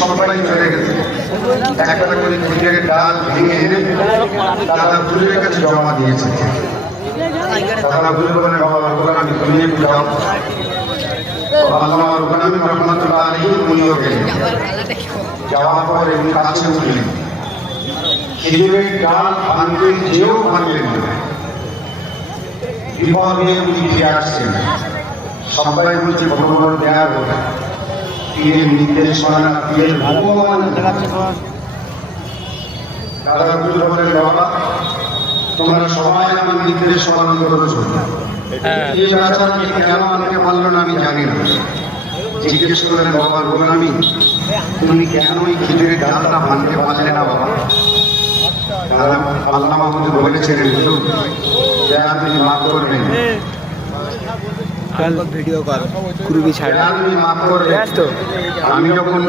সবাই চলে গেছে, একটা করে নিজের ডাল ভেঙে এনে দাদা হুজুরের কাছে জমা দিয়েছে। দাদা হুজুর বলে, বাবা ওখানে আমি তুমি একটু যাও। আল্লামা রুকনামি রহমাতুল্লাহ আলাইহি উনিও গেলেন। যাওয়ার পরে উনি কাছে উঠলেন, খেজুরের ডাল ভাঙতে যেও ভাঙলেন না, বিপদ নিয়ে উনি ফিরে আসছেন। সবাই বলছে বড় বড় দেয়ার কথা, পীরের নির্দেশনা, পীরের ভগবান। দাদা হুজুর বলেন, বাবা তোমরা সবাই আমার নির্দেশ পালন করেছো, এই বেচারাকে কেন আনতে পারলো না আমি জানি না। জিজ্ঞেস করলেন, বাবা বলেন আমি তুমি কেন এই খেজুরের ডালটা ভাঙতে পারলে না বাবা? আল্লামা হুজুর বলেছিলেন, হুজুর আপনি মাফ করবেন, ভিডিও কর, কুরবি ছাড়া আপনি মাফ করবেন। আমি যখন